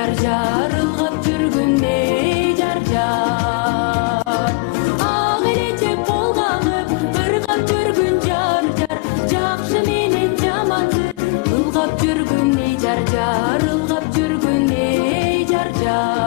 жар жар ылгап жүргүн эй жар жар ак элечек кол кагып ыргап жүргүн жар жар жакшы менен жаманды ылгап жүргүн эй жар жар ылгап жүргүн эй жар жар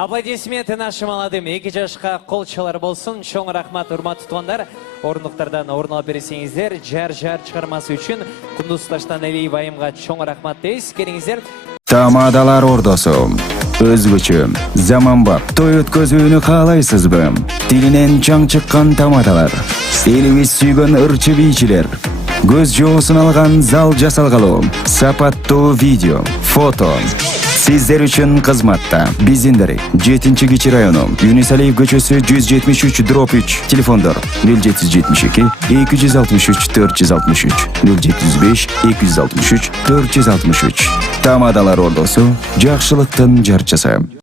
Аплодисменты нашим молодым. Эки жашка колчалар болсун. Чоң рахмат, урматтуу туугандар. Орындуктардан орун алып берсеңиздер. Жар чыгармасы үчүн Кундуз Таштан Элиев айымга чоң рахмат дейбиз. Келиңиздер. Тамадалар ордосу. Өзгөчө, заманбап той өткөзүүнү каалайсызбы? Тилинен чаң чыккан тамадалар. Элибиз сүйгөн ырчы бийчилер. Көз жоосун алган зал жасалгалуу. Сапаттуу видео, фото. Сиздер үчүн кызматта. Биздин 7-Кичи району, Юнусалиев көчөсү 173/3. Телефондор 0772 263 463 075 263 463. Тамадалар ордосу, жакшылыктын жарчысы.